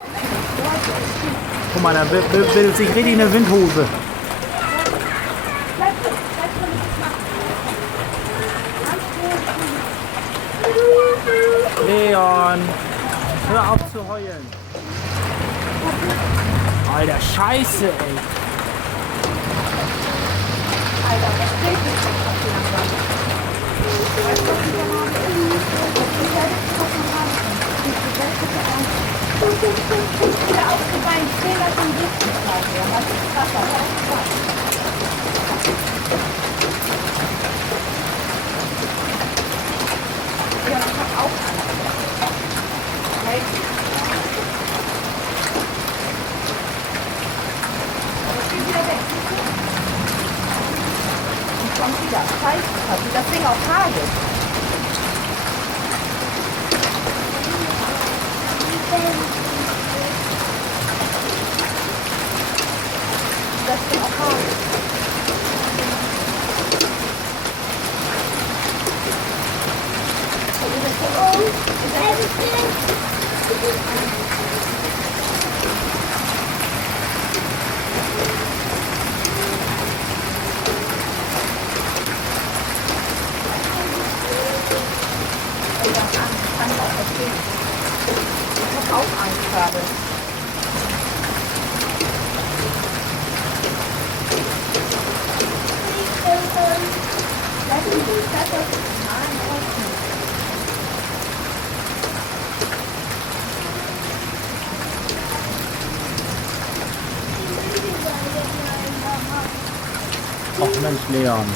Guck mal, da bildet sich richtig eine Windhose. Leon, hör auf zu heulen. Alter, Scheiße, ey. Alter, das geht nicht so langsam. Weißt du, was die da haben? Die Hälfte, was man haben kann. Die Hälfte der Ernte. Wieder aufgeweint, Fehler von Wichtigkeit her. Das ist krass, aber auch krass. Ja, ich hab auch Angst. Weil das geht wieder weg. Und kommt wieder. Scheiße, hat sie das Ding auf Hagel. Das Ding auf Hagel. Ey, das Angst, kann ich auch verstehen. Ich hab auch Angst gerade. Lass mich nicht, das ist Ach Mensch, Leon.